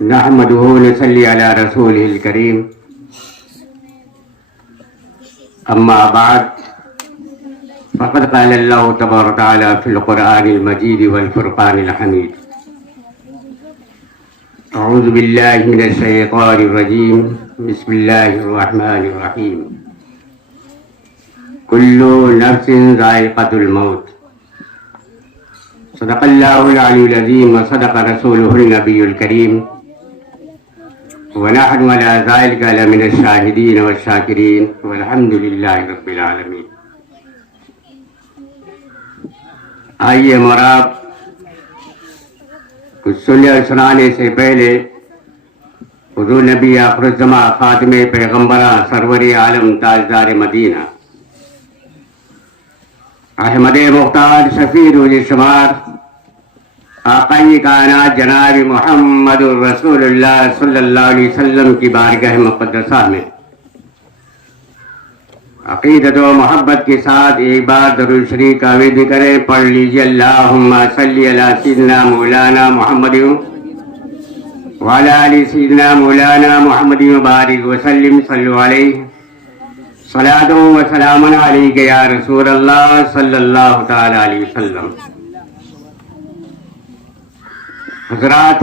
نحمده ونصلي على رسوله الكريم أما بعد فقد قال الله تبارك وتعالى في القرآن المجيد والفرقان الحميد أعوذ بالله من الشيطان الرجيم بسم الله الرحمن الرحيم كل نفس ذائقة الموت صدق الله العلي العظيم وصدق رسوله النبي الكريم ونحن على ذلك لمن الشاهدين والشاكرين والحمد لله رب العالمين. آئیے مراب کچھ سننے اور سنانے سے پہلے حضور نبی آخر الزماں خاتم پیغمبرہ سرور عالم تاجدار مدینہ احمد مختار شفیع روز شمار آقائی کائنات جناب محمد رسول اللہ صلی اللہ علیہ وسلم کی بارگاہ مقدسہ میں عقیدت و محبت کے ساتھ ایک بار درود شریف کا ورد کریں. پڑھ لیجیے اللہم صلی علی سیدنا مولانا محمد وعلی آل سیدنا مولانا محمد وبارک وسلم صلو علیہ صلاۃ و سلام علیک یا رسول اللہ صلی اللہ تعالی علیہ وسلم. حضرات،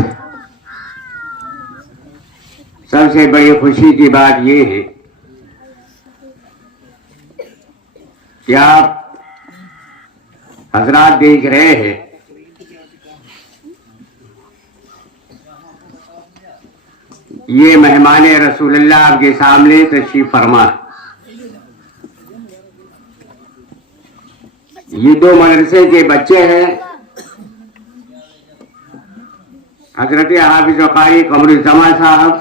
سب سے بڑی خوشی کی بات یہ ہے کہ آپ حضرات دیکھ رہے ہیں یہ مہمان رسول اللہ آپ کے سامنے تشریف فرما. یہ دو مدرسے کے بچے ہیں، حضرت حافظ قاری قمر الزمان صاحب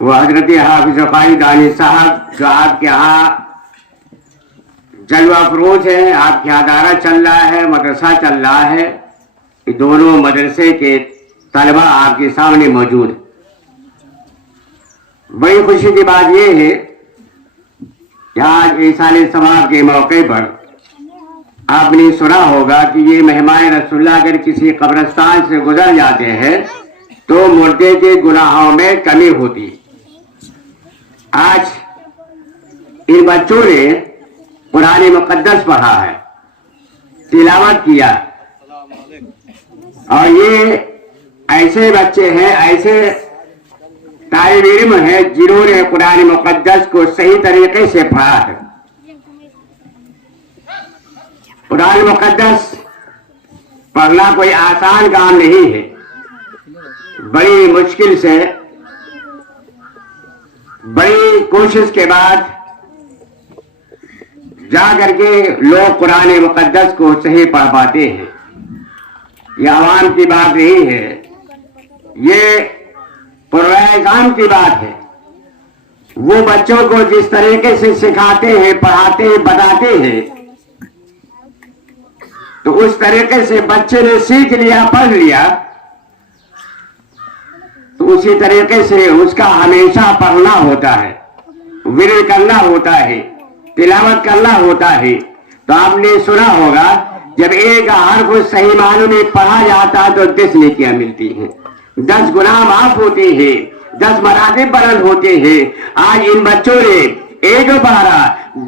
وہ حضرت حافظ قاری دانش صاحب جو آپ کے ہاں جلوہ فروز ہے، آپ کے ادارہ چل رہا ہے، مدرسہ چل رہا ہے. یہ دونوں مدرسے کے طلبہ آپ کے سامنے موجود ہیں. بڑی خوشی کی بات یہ ہے کہ آج ایصال ثواب کے موقع پر آپ نے سنا ہوگا کہ یہ مہمان رسول اللہ اگر کسی قبرستان سے گزر جاتے ہیں تو مردے کے گناہوں میں کمی ہوتی. آج ان بچوں نے قرآن مقدس پڑھا ہے، تلاوت کیا، اور یہ ایسے بچے ہیں، ایسے طالب علم ہیں جنہوں نے قرآن مقدس کو صحیح طریقے سے پڑھا ہے. قرآن مقدس پڑھنا کوئی آسان کام نہیں ہے، بڑی مشکل سے بڑی کوشش کے بعد جا کر کے لوگ قرآن مقدس کو صحیح پڑھ پاتے ہیں. یہ عوام کی بات نہیں ہے، یہ پروگرام کی بات ہے. وہ بچوں کو جس طریقے سے سکھاتے ہیں، پڑھاتے ہیں، بتاتے ہیں، تو اس طریقے سے بچے نے سیکھ لیا، پڑھ لیا، تو اسی طریقے سے اس کا ہمیشہ پڑھنا ہوتا ہے، ورد کرنا ہوتا ہے، تلاوت کرنا ہوتا ہے. تو آپ نے سنا ہوگا جب ایک حرف صحیح معنوں میں پڑھا جاتا ہے تو 10 نیکیاں ملتی ہیں، 10 گناہ معاف ہوتے ہیں، 10 مراتب بلند ہوتے ہیں. آج ان بچوں نے 1 پارہ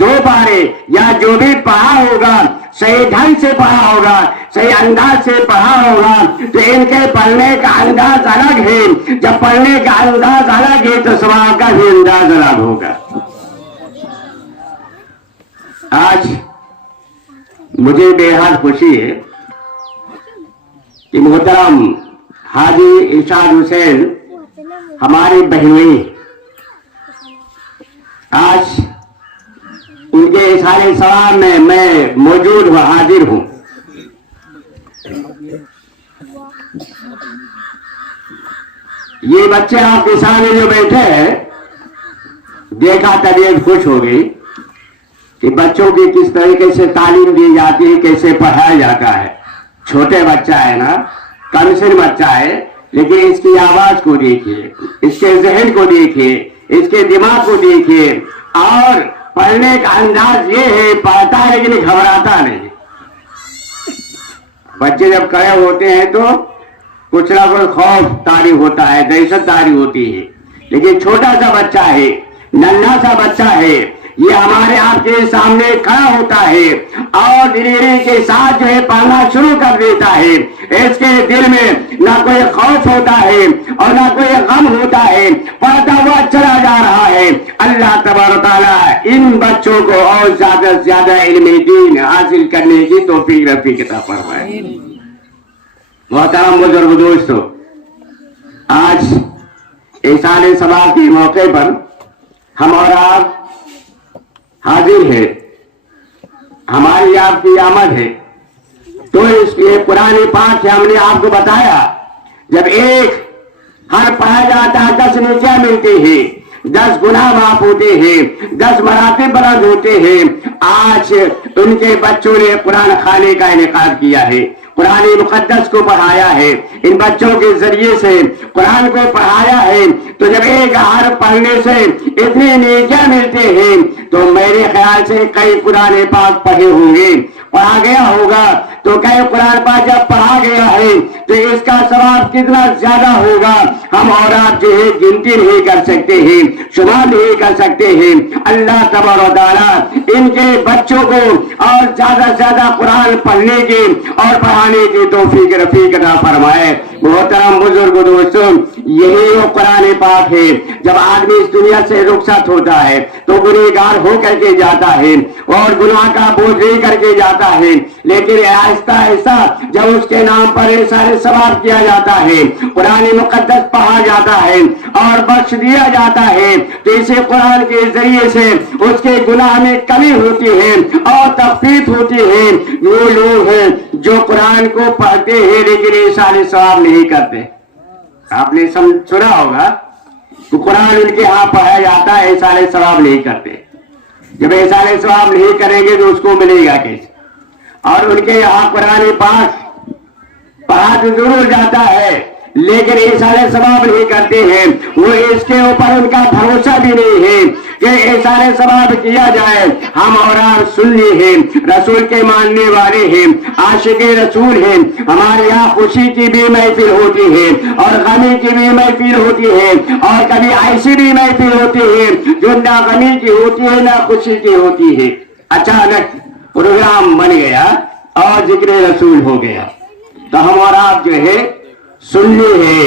2 پارے یا جو بھی پڑھا ہوگا صحیح ڈھنگ سے پڑھا ہوگا، صحیح انداز سے پڑھا ہوگا، تو ان کے پڑھنے کا انداز الگ ہے. جب پڑھنے کا انداز الگ ہے تو ثواب کا بھی انداز الگ ہوگا. آج مجھے بے حد خوشی ہے کہ محترم حاجی ارشاد حسین ہماری بہنوئی آج ان کے ایصال ثواب میں موجود ہوں، حاضر ہوں. یہ بچے آپ کے سامنے جو بیٹھے ہیں، دیکھا طبیعت خوش ہو گئی کہ بچوں کی کس طریقے سے تعلیم دی جاتی ہے، کیسے پڑھایا جاتا ہے. چھوٹے بچہ ہے نا، کم سن بچہ ہے، لیکن اس کی آواز کو دیکھیے، اس کے ذہن کو دیکھیے، اس کے دماغ کو دیکھیے، اور پڑھنے کا انداز یہ ہے پڑھتا ہے لیکن گھبراتا نہیں. بچے جب کھڑے ہوتے ہیں تو कुछ ना कुछ खौफ तारी होता है, दहशत तारी होती है। लेकिन छोटा सा बच्चा है, नन्हा सा बच्चा है, ये हमारे आपके सामने खड़ा होता है और धीरे धीरे के साथ जो है पढ़ना शुरू कर देता है। इसके दिल में ना कोई खौफ होता है और ना कोई गम होता है, पढ़ता हुआ चला जा रहा है। अल्लाह तबारक तआला इन बच्चों को और ज्यादा से ज्यादा इल्म दीन हासिल करने की तौफीक रफीक अता फरमाए। मोहतरम बुजुर्ग दोस्तों, आज इसाले सवाब के मौके पर हम और आप हाजिर है, हमारी आपकी आमद है। तो इसलिए पुराने पाक से हमने आपको बताया, जब एक हर पढ़ा जाता है 10 नेकियां मिलती है, 10 गुनाह माफ होते हैं, 10 मरातिब बुलंद होते हैं। आज उनके बच्चों ने कुरान खाने का इनेकाद किया है, कुरान मुकद्दस को पढ़ाया है, इन बच्चों के जरिए से कुरान को पढ़ाया है। तो जब एक हर पढ़ने से इतनी नेकियां मिलते हैं, तो मेरे ख्याल से कई कुरान पाक पढ़े होंगे, पढ़ा गया होगा। तो कई कुरान पाक जब पढ़ा गया है तो इसका सवाब कितना ज्यादा होगा, हम और आप जो है गिनती नहीं कर सकते हैं, शुमार नहीं कर सकते हैं। अल्लाह तबारक तआला इनके बच्चों को और ज्यादा से ज्यादा कुरान पढ़ने की और पढ़ाने की तौफीक रफीक अता फरमाए। मोहतरम बुजुर्ग दोस्तों, यही वो कुरान पाक है। जब आदमी इस दुनिया से रुखसत होता है तो गुनहगार हो करके जाता है और गुनाह का बोझ नहीं करके जाता है, लेकिन आहिस्ता आहिस्ता जब उसके नाम पर सारे सवाब किया जाता है, कुरान मुकद्दस पढ़ा जाता है और बख्श दिया जाता है, तो इसे कुरान के जरिए से उसके गुनाह में कमी होती है और तखफीफ होती है। वो लोग हैं जो कुरान को पढ़ते हैं लेकिन ये सारे सवाब नहीं करते। आपने सुना होगा तो कुरान उनके यहाँ पढ़ा जाता है, सारे सवाब नहीं करते। जब ये सारे सवाब नहीं करेंगे तो उसको मिलेगा कैसे? और उनके यहाँ कुरान पाक पढ़ा तो जरूर जाता है लेकिन ये सारे सवाब नहीं करते हैं। वो इसके ऊपर उनका भरोसा भी नहीं है कि ये सारे सवाब किया जाए। हम और आप सुन्नी हैं, रसूल के मानने वाले हैं, आशिक़े रसूल हैं। हमारे यहाँ खुशी की भी महफिल होती है और गमी की भी महफिल होती है और कभी ऐसी भी महफिल होती है जो ना गमी की होती है ना खुशी की होती है। अचानक प्रोग्राम बन गया और जिक्र रसूल हो गया, तो हम और आप जो है सुन्नी है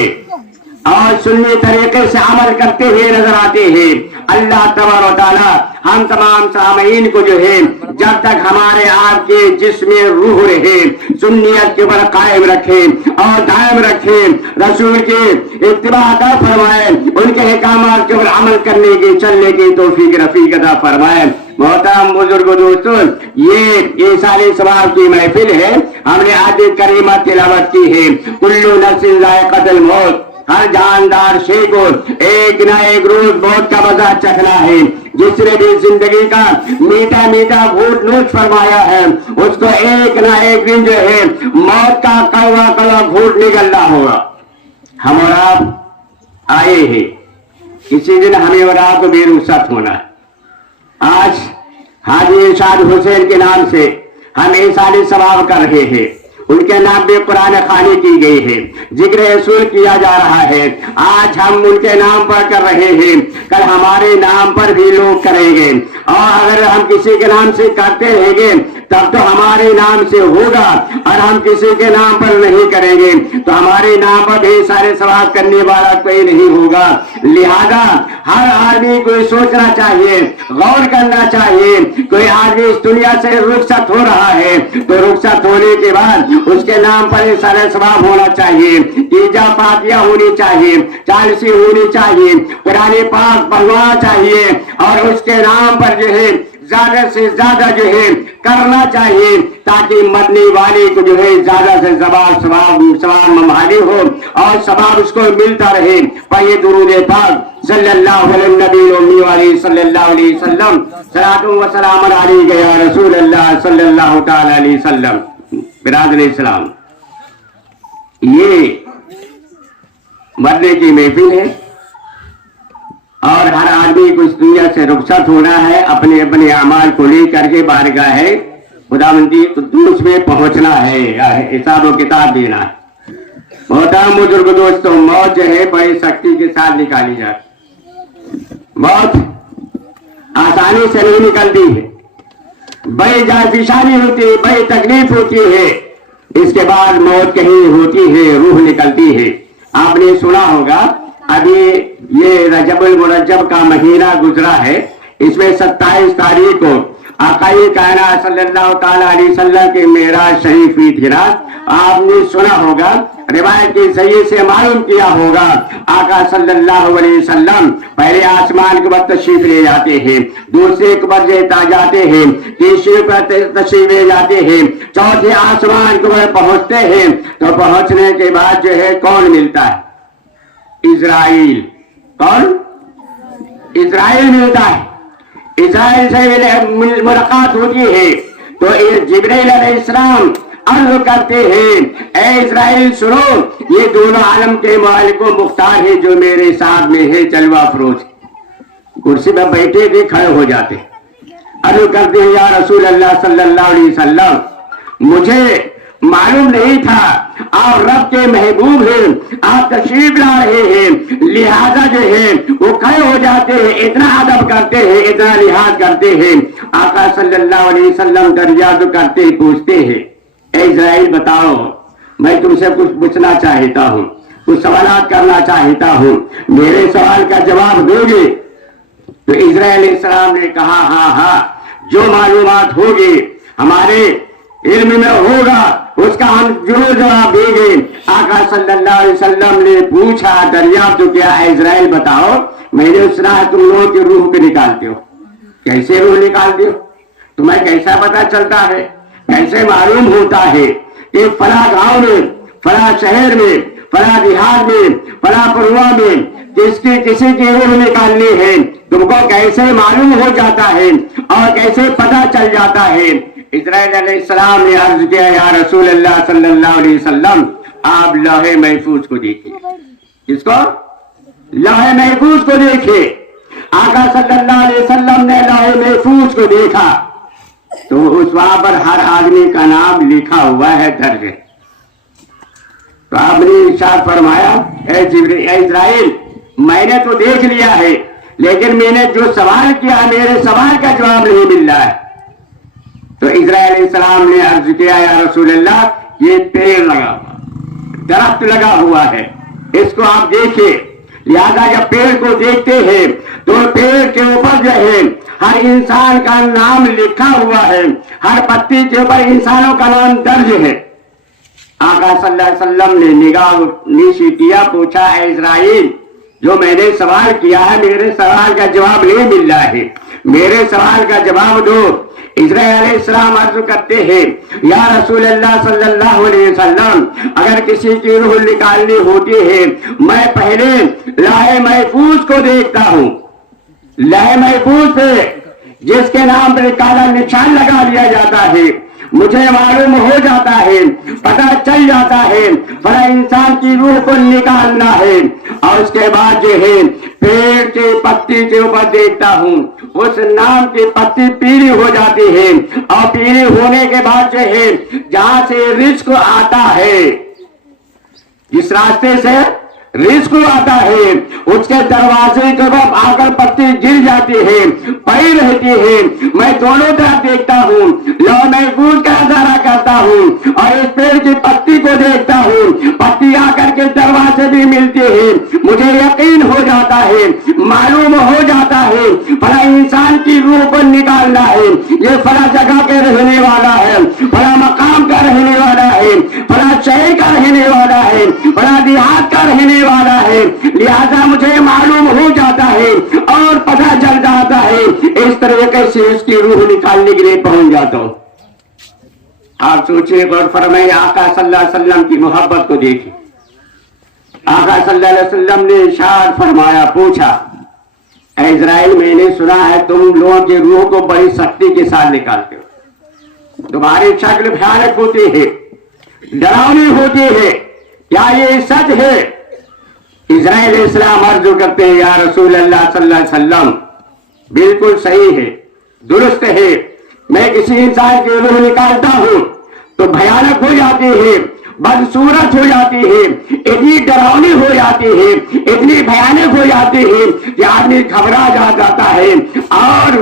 और सुन्नी तरीके से अमल करते हुए नजर आते हैं। अल्लाह तबारक तआला हम तमाम सामीन को जो है जब तक हमारे आपके जिस्म रूह रहे सुन्नियत के ऊपर कायम रखे और दायम रखे, रसूल के इत्तिबा अता फरमाए, उनके अहकामात के ऊपर अमल करने की चलने की तौफीक रफीक अता फरमाए। मोहतरम बुजुर्ग दोस्तों, ये सारे सवाब की महफिल है। हमने आज करीमा तिलावत की है, कुल्लू नफ्सिन ज़ाइक़तुल मौत, हर जानदार शे को एक ना एक रोज मौत का मजा चखना है। जिसने भी जिंदगी का मीठा मीठा घूट नोच फरमाया है उसको एक ना एक दिन जो है मौत का कड़वा कड़वा घूट निकलना होगा। हम और आप आए हैं, किसी दिन हमें और आपको बेरुखसत होना है। आज हाजी इरशाद हुसैन के नाम से हम ये सारे सवाब कर रहे हैं, उनके नाम पे कुरान खानी की गई है, जिक्र रसूल किया जा रहा है। आज हम उनके नाम पर कर रहे हैं, कल हमारे नाम पर भी लोग करेंगे और अगर हम किसी के नाम से करते रहेंगे तब तो हमारे नाम से होगा और हम किसी के नाम पर नहीं करेंगे तो हमारे नाम पर भी सारे सवाब करने वाला कोई नहीं होगा। लिहाजा हर आदमी को सोचना चाहिए, गौर करना चाहिए। कोई आदमी इस दुनिया से रुखसत हो रहा है तो रुखसत होने के बाद उसके नाम पर सारे सवाब होना चाहिए, ईजा पातिया होनी चाहिए, चालीसी होनी चाहिए, कुरान पाक पढ़ना चाहिए और उसके नाम पर जो है ज्यादा से ज्यादा जो है करना चाहिए ताकि मरने वाले को जो है ज्यादा से सवाब ममाली हो और सवाब उसको मिलता रहे। पढ़िए दुरूद पाक सल्लल्लाहु अलैहि वसल्लम, सलातु व सलाम अलैका या रसूल अल्लाह सल्लल्लाहु तआला अलैहि वसल्लम। बिरादर इस्लाम, ये मरने की महफिल है और हर आदमी को इस दुनिया से रुखसत होना है, अपने अपने अमाल को लेकर के बारगाह है खुदावंदी तो उसमें पहुंचना है, हिसाब व किताब देना है। मोहतरम बुजुर्ग दोस्तों, मौत जो है बड़ी सख्ती के साथ निकाली जाती। मौत आसानी से नहीं निकलती है, बड़ी जायफिशानी होती है, बड़ी तकलीफ होती है। इसके बाद मौत कहीं होती है, रूह निकलती है। आपने सुना होगा अभी ये रजबुल मुरज्जब का महीना गुजरा है, इसमें 27 तारीख को आकाई कायनात सल्लल्लाहु ताला अलैहि वसल्लम के मेराज शरीफ हुई थी रात। आपने सुना होगा, रिवायत के जरिए से मालूम किया होगा, आका सल्लल्लाहु अलैहि वसल्लम पहले आसमान के ऊपर तशरीफ ले जाते हैं, दूसरे के ऊपर जेता जाते हैं, तीसरे पर तशरीफ ले जाते हैं, चौथे आसमान के ऊपर पहुंचते हैं। तो पहुंचने के बाद जो है कौन मिलता है? इजराइल। कौन? इजराइल मिलता है। इजराइल से मुलाकात होती है तो जिब्राइल अलैहिस्सलाम अर्ज करते हैं, ए इजराइल सुनो, ये दोनों आलम के मालिक व मुख्तार है जो मेरे साथ में है जलवा फरोज। कुर्सी पर बैठे थे, खड़े हो जाते, अर्ज करते हैं, या रसूल अल्लाह सल्लल्लाहु अलैहि वसल्लम, मुझे मालूम नहीं था आप रब के महबूब हैं, आप तशरीफ ला रहे हैं, लिहाजा जो है वो खड़े हो जाते हैं, इतना अदब करते हैं, इतना लिहाज करते हैं। आका सल्लल्लाहु अलैहि वसल्लम दरियाद करते पूछते हैं, ए इजराइल बताओ, मैं तुमसे कुछ पूछना चाहता हूँ, कुछ सवाल करना चाहता हूँ, मेरे सवाल का जवाब दोगे? तो इजराइल अलैहिस्सलाम ने कहा, हाँ हाँ, जो मालूमात होगी हमारे इल्म में होगा उसका हम जरूर जवाब देंगे। आका सल्लल्लाहु अलैहि वसल्लम ने पूछा, दरियाफ्त तो क्या है इजराइल बताओ, मैंने सुना है तुम लोगों की रूह को निकालते हो। कैसे रूह निकालते हो? तुम्हें कैसा पता चलता है, कैसे मालूम होता है कि फला गांव में, फला शहर में, फला देहात में, फला परुआ में किसी की रूह निकालनी है, तुमको कैसे मालूम हो जाता है और कैसे पता चल जाता है? इजराइल अलैहिस्सलाम ने अर्ज किया, या रसूल अल्लाह सल्लल्लाहु अलैहि वसल्लम, आप लौहे महफूज को देखिए। किसको? लौहे महफूज को देखिए। आका सल्लल्लाहु अलैहि वसल्लम ने लौहे महफूज को देखा तो उस वहां पर हर आदमी का नाम लिखा हुआ है, दर्ज है। तो आपने इरशाद फरमाया, ए इजराइल, मैंने तो देख लिया है, लेकिन मैंने जो सवाल किया मेरे सवाल का जवाब नहीं मिल रहा है। तो इजराइल अलैहिस्सलाम ने अर्ज किया, या रसूल अल्लाह, ये पेड़ लगा हुआ, दरख्त लगा हुआ है, इसको आप देखिए। लिहाजा जब पेड़ को देखते हैं तो पेड़ के ऊपर जो है हर इंसान का नाम लिखा हुआ है, हर पत्ती के ऊपर इंसानों का नाम दर्ज है। आका सल्लल्लाहु अलैहि वसल्लम ने निगाह नीची किया, पूछा, ए इजराइल, जो मैंने सवाल किया है मेरे सवाल का जवाब नहीं मिल रहा है, मेरे सवाल का जवाब दो। इजराइल अलैहिस्सलाम अर्ज करते हैं, या रसूल अल्लाह सल्लल्लाहु अलैहि वसल्लम, अगर किसी की रूह निकालनी होती है मैं पहले लौहे महफूज को देखता हूँ। लौहे महफूज पे जिसके नाम पर काला निशान लगा दिया जाता है, मुझे मालूम हो जाता है, पता चल जाता है फला इंसान की रूह को निकालना है। और उसके बाद जो है पेड़ के पत्ती के ऊपर देखता हूँ, उस नाम की पत्ती पीली हो जाती है और पीली होने के बाद जो है जहां से रिस्क आता है, जिस रास्ते से रिस्क आता है, उसके दरवाजे के बाद आकर पत्ती गिर जाती है, पड़ी रहती है। मैं दोनों तरफ देखता हूँ, लौह महफूज का नजारा करता हूँ और इस पेड़ की पत्ती को देखता हूँ, पत्ती आकर के दरवाजे भी मिलती है। मुझे यकीन हो जाता है, मालूम हो जाता है फला इंसान की रूह को निकालना है, ये फला जगह के रहने वाला है, फला मकाम का रहने वाला है, फला शहर का रहने वाला है, फला देहात का रहने वाला है। लिहाजा मुझे मालूम हो जाता है और पता चल जाता है, इस तरीके से उसकी रूह निकालने के लिए पहुंच जाता हूं। आप सोचिए और फरमाए, आका सल्लल्लाहु अलैहि वसल्लम की मोहब्बत को देखिए। आका सल्लल्लाहु अलैहि वसल्लम ने इरशाद फरमाया, पूछा, ऐ इजराइल, मैंने सुना है तुम लोगों की रूह को बड़ी सख्ती के साथ निकालते हो, तुम्हारी शक्ल भयानक होती है, डरावनी होती है, क्या ये सच है? इजराइल अलैहिस्सलाम अर्ज करते हैं, या रसूल अल्लाह सल्लल्लाहु अलैहि वसल्लम, बिल्कुल सही है, दुरुस्त है। मैं किसी इंसान की रूह निकालता हूं तो भयानक हो जाती है, बदसूरत हो जाती है, इतनी डरावनी हो जाती है, इतनी भयानक हो जाती है कि आदमी घबरा जाता है और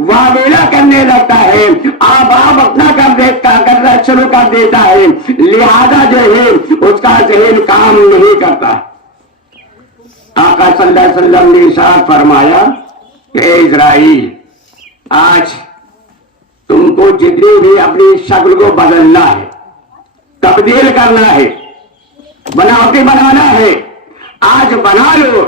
वावेला करने लगता है, आप अपना करना शुरू कर देता है। लिहाजा जो है उसका जहन काम नहीं करता। आका सल्लल्लाहु अलैहि वसल्लम ने इरशाद फरमाया कि इज़राइल, आज तुमको जितनी भी अपनी शक्ल को बदलना है, तब्दील करना है, बनावटी बनाना है, आज बना लो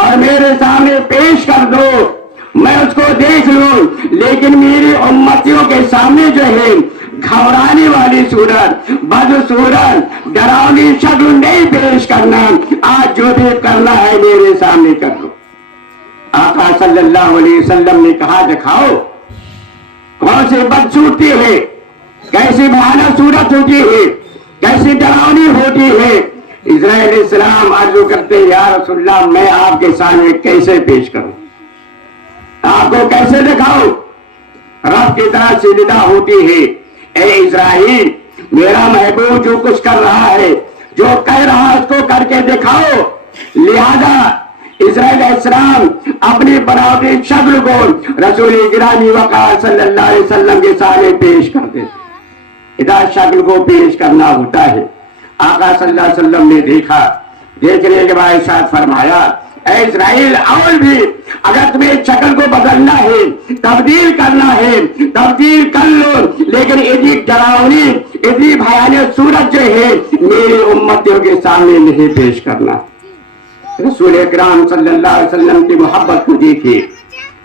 और मेरे सामने पेश कर दो, मैं उसको देख लूं। लेकिन मेरी उम्मतियों के सामने जो है घबराने वाली सूरत, बदसूरत, डरावनी शक्ल नहीं पेश करना। आज जो भी करना है मेरे सामने कर लो। आका सल्लल्लाहु अलैहि वसल्लम ने कहा, दिखाओ कौन सी बदसूरती है, कैसी भयानक सूरत होती है, कैसी डरावनी होती है। इज़राइल इस्लाम अर्ज़ करते हैं, या रसूलल्लाह, मैं आपके सामने कैसे पेश करूं, आपको कैसे दिखाऊं। रब की तरह से निदा होती है, ए इज़राइल, मेरा महबूब जो कुछ कर रहा है, जो कह रहा है, उसको करके दिखाओ। लिहाजा इज़राइल इस्लाम अपनी बनावटी शक्ल को रसूल गिरामी वक़ार सल्लल्लाहु अलैहि वसल्लम के सामने पेश करते। इधर शक्ल को पेश करना होता है। आका सल्लल्लाहु अलैहि वसल्लम ने देखा, देखने के बाद इरशाद फरमाया, ऐ इज़राइल, और भी अगर तुम्हें शक्ल को बदलना है, तब्दील करना है, तब्दील कर लो, लेकिन इतनी डरावनी, इतनी भयानक सूरत जो है मेरी उम्मतियों के सामने नहीं पेश करना। रसूल अकरम सल्लल्लाहु अलैहि वसल्लम की मोहब्बत को देखिए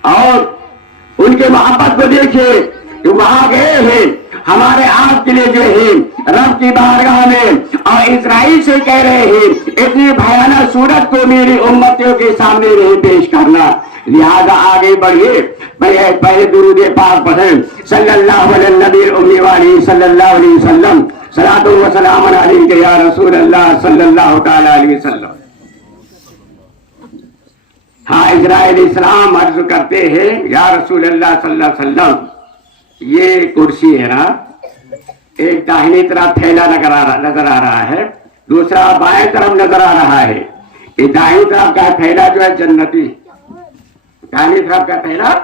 और उनके मोहब्बत को देखिए कि वहां गए हैं हमारे आपके लिए जो है रब की बारगाह में, और इज़राइल से कह रहे हैं इतनी भयानक सूरत को मेरी उम्मतियों के सामने नहीं पेश करना। लिहाजा आगे बढ़िए, पहले दुरूद पाक पढ़ें, सल्लल्लाहु अलैहि नबी उम्मी वाली सल्लल्लाहु अलैहि वसल्लम, सलातो व सलाम अलैका या रसूल अल्लाह सल्लल्लाहु तआला अलैहि वसल्लम। हाँ, इज़राइल इस्लाम अर्ज करते हैं, या रसूल अल्लाह सल्लल्लाहु अलैहि वसल्लम, ये कुर्सी है ना, एक दाहिनी तरफ थैला नजर आ रहा है, दूसरा बाएं तरफ नजर आ रहा है। ये दाहिनी तरफ का थैला जो है जन्नती, दाहिनी तरफ का थैला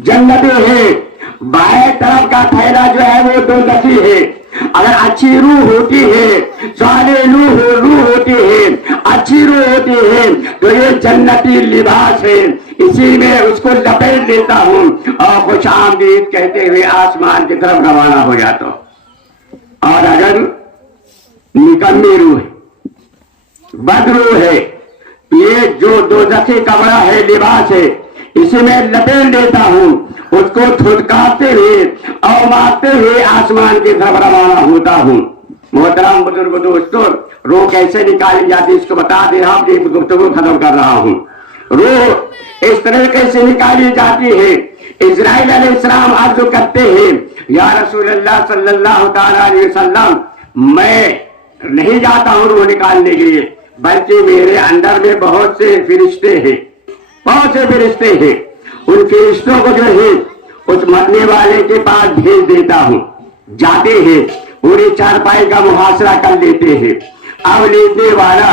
जन्नती है, बाएं तरफ का थैला जो है वो दोज़खी है। अगर अच्छी रूह होती है, साले रूह होती है, अच्छी रूह होती है, तो ये जन्नती लिबास है, इसी में उसको लपेट लेता हूं और खुश आमदीद कहते हुए आसमान की तरफ रवाना हो जाता हूं। और अगर निकम्मी रूह है, बदरूह है, ये जो दोज़खी कपड़ा है, लिबास है, इसी में लपेट देता हूं, उसको थुड़काते हुए और मारते हुए आसमान की तरफ रवाना होता हूं। मोहतरम बुजुर्ग दोस्तों, रूह कैसे निकाली जाती है इसको बता दे, आप गुफ्तगू खत्म कर रहा हूं। रूह इस तरीके से निकाली जाती है। इज़राइल अलैहिस्सलाम अर्ज़ करते हैं, या रसूल अल्लाह सल्लल्लाहु तआला अलैहि वसल्लम, मैं नहीं जाता हूं रूह निकालने के लिए, बल्कि मेरे अंदर में बहुत से फरिश्ते हैं, बहुत से फरिश्ते हैं। उन फरिश्तों को जो है उस मरने वाले के पास भेज देता हूं, जाते हैं, पूरी चारपाई का मुहासरा कर लेते हैं। अब लेने वाला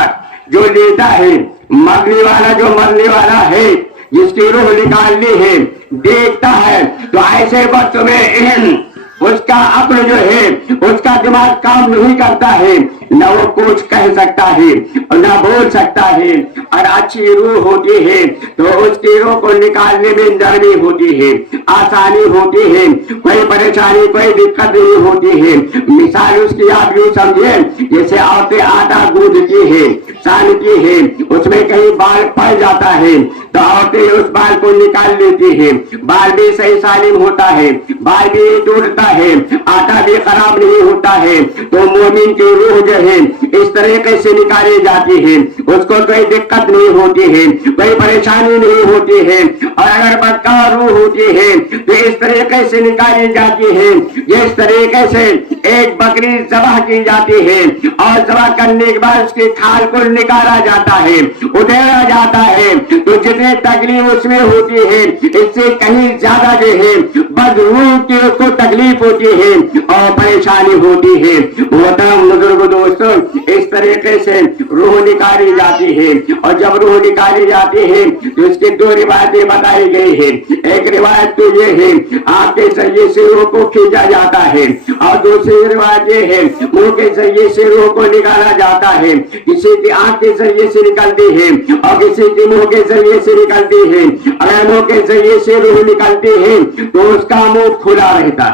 जो लेता है, मरने वाला जो मरने वाला है, जिसकी रूह निकालनी है, देखता है, तो ऐसे वक्त में उसका अक्ल जो है, उसका दिमाग काम नहीं करता है, न वो कुछ कह सकता है और न बोल सकता है। और अच्छी रूह होती है तो उसकी रूह को निकालने में नरमी होती है, आसानी होती है, कोई परेशानी, कोई दिक्कत नहीं होती है। मिसाल उसकी आप यूं समझे, जैसे औरतें आटा गूंथती है, सानती है, उसमें कहीं बाल पड़ जाता है तो औरतें उस बाल को निकाल लेती है, बाल भी सही सालिम होता है, बाल भी टूटता है, आटा भी खराब नहीं होता है। तो मोमिन की रूह जो है इस तरीके से निकाली जाती है, उसको कोई दिक्कत नहीं होती है, कोई परेशानी नहीं होती है। और अगर बदकार रूह होती है तो इस तरीके से निकाली जाती है, जिस तरीके से एक बकरी ज़बह की जाती है और ज़बह करने के बाद उसकी खाल को निकाला जाता है, उधेड़ा जाता है, तो जितने तकलीफ उसमें ہوتی ہے اس سے کہیں زیادہ جو ہے بدروح کی اس کو تکلیف ہوتی ہے اور پریشانی ہوتی ہے۔ محترم بزرگ دوستوں، اس طریقے سے روح نکالی جاتی ہے، اور جب روح نکالی جاتی ہے تو اس کی دو روایتیں بتائی گئی ہیں۔ ایک روایت تو یہ ہے آنکھ کے ذریعے سے روح کو کھینچا جاتا ہے، اور دوسری روایت یہ ہے منہ کے ذریعے سے روح کو نکالا جاتا ہے۔ کسی کی آنکھ کے ذریعے سے نکلتی ہے اور کسی کی منہ کے ذریعے سے نکلتی ہے۔ اگر منہ کے ذریعے سے روح نکلتی ہے تو اس کا منہ کھلا رہتا،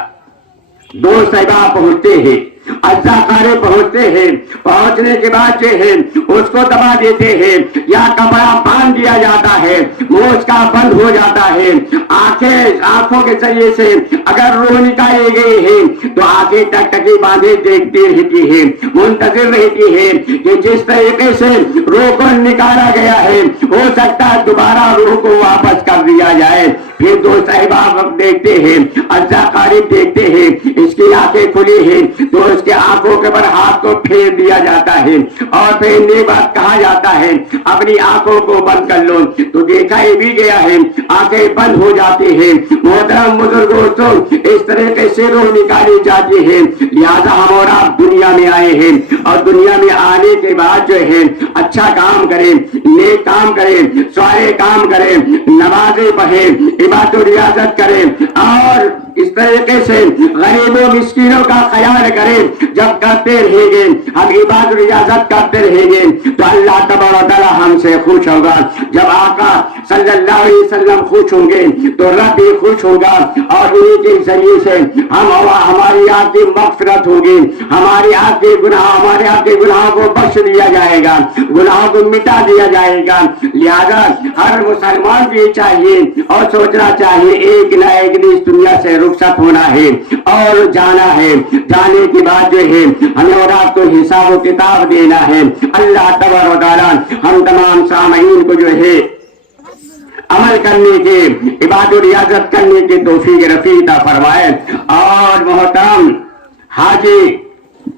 دو صحابہ پہنچتے ہیں، عزاخانے پہنچتے ہیں، پہنچنے کے بعد جو ہے اس کو دبا دیتے ہیں یا کپڑا باندھ دیا جاتا ہے، منہ اس کا بند ہو جاتا ہے۔ آنکھوں کے ذریعے سے اگر روح نکالی گئی ہے تو آنکھیں ٹک ٹکی باندھے دیکھتی رہتی ہے، منتظر رہتی ہے کہ جس طریقے سے روح کو نکالا گیا ہے ہو سکتا ہے دوبارہ روح کو واپس کر دیا جائے۔ پھر دو صحابہ دیکھتے ہیں، عزاخانے دیکھتے ہیں، اس کی آنکھیں کھلی ہیں تو اس کے آنکھوں کے پر ہاتھ کو پھیر دیا جاتا ہے اور پھر یہ بات کہا جاتا ہے اپنی آنکھوں کو بند کر لو، تو دیکھا ہی بھی گیا ہے آنکھیں بند ہو جاتی ہیں۔ محترم بزرگوں، اس طریقے سے روح نکالی جاتی ہے۔ لہذا ہم اور آپ دنیا میں آئے ہیں اور دنیا میں آنے کے بعد جو ہے اچھا کام کریں، نیک کام کریں، صالح کام کریں، نمازیں پڑھیں، عبادت و ریاضت کریں، اور اس طریقے سے غریبوں مسکینوں کا خیال کریں۔ جب کرتے رہیں گے، ہم عبادت و ریاضت کرتے رہیں گے تو اللہ تبارک و تعالی ہم سے خوش ہوگا۔ جب آقا صلی اللہ علیہ وسلم خوش ہوں گے تو رب بھی خوش ہوگا، اور انہیں کے ذریعے سے ہماری آپ کی مغفرت ہوگی، ہمارے آپ کے گناہوں کو بخش دیا جائے گا، گناہوں کو مٹا دیا جائے گا۔ لہذا ہر مسلمان کو چاہیے اور سوچنا چاہیے ایک نہ ایک دن اس دنیا سے رخصت ہونا ہے اور جانا ہے۔ جانے کے بعد جو ہے ہمیں اور آپ کو حساب و کتاب دینا ہے۔ اللہ تبارک و تعالی ہم تمام سامعین کو جو ہے عمل کرنے کے، عبادت و ریاضت کرنے کے توفیق رفیع عطا فرمائے۔ اور محترم حاجی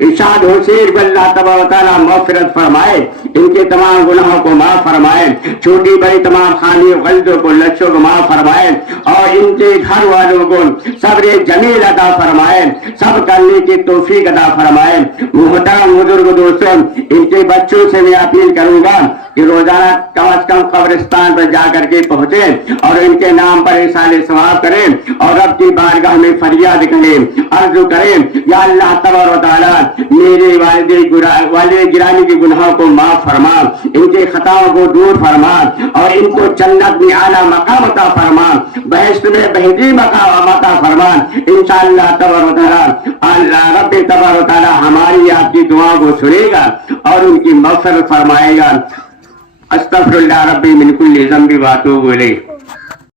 ارشاد حسین کو اللہ تبارک و تعالی مغفرت فرمائے، ان کے تمام گناہوں کو معاف فرمائے، چھوٹی بڑی تمام خالی غلطوں کو لچوں کو معاف فرمائے، اور ان کے گھر والوں کو صبر جمیل عطا فرمائے، سب کرنے کی توفیق عطا فرمائے۔ محترم بزرگ دوستوں، ان کے بچوں سے میں اپیل کروں گا کہ روزانہ کم از کم قبرستان پر جا کر کے پہنچے اور ان کے نام پر احسان ثواب کریں اور رب کی بارگاہ میں فریاد کریں، عرض کریں یا اللہ تبارک و تعالی میرے والد گرامی کے گناہوں کو معاف فرما، ان کے خطاؤں کو دور فرما، اور ان کو جنت میں اعلیٰ مقام عطا فرما، بہشت میں بہترین مقام عطا فرما۔ انشاءاللہ تبارک و تعالی اللہ رب تبارک و تعالی ہماری آپ کی دعا کو سنے گا اور ان کی مغفرت فرمائے گا۔ استغفر اللہ ربی من کل ذنب واتوب الیہ۔